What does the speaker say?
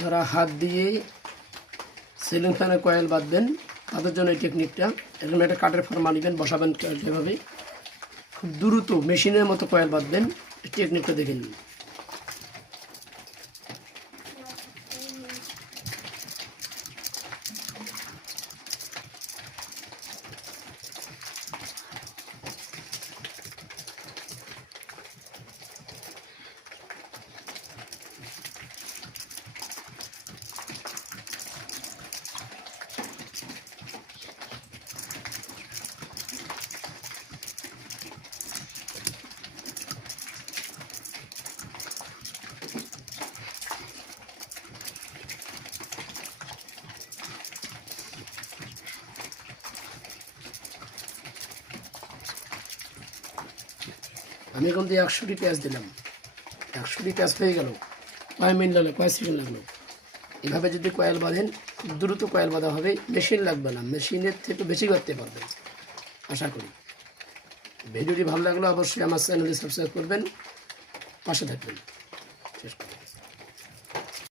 যারা হাত দিয়ে সিলিং ফ্যানে কয়েল বাঁধবেন তাদের জন্য এই টেকনিকটা। এরকম একটা কাঠের ফর্মা নেবেন, বসাবেন যেভাবে, খুব দ্রুত মেশিনের মতো কয়েল বাঁধবেন। এই টেকনিকটা দেখে নিন। আমি এখন দিয়ে 100টি প্যাঁচ দিলাম, 100টি প্যাঁচ হয়ে গেল। কয় মিনিট লাগলো, কয় সেকেন্ড লাগলো। এভাবে যদি কয়েল বাঁধেন খুব দ্রুত কয়েল বাঁধা হবে, মেশিন লাগবে না, মেশিনের থেকে বেশি করতে পারবেন আশা করি। ভিডিওটি ভালো লাগলে অবশ্যই আমার চ্যানেলে সাবস্ক্রাইব করবেন, পাশে থাকবেন। শেষ করি।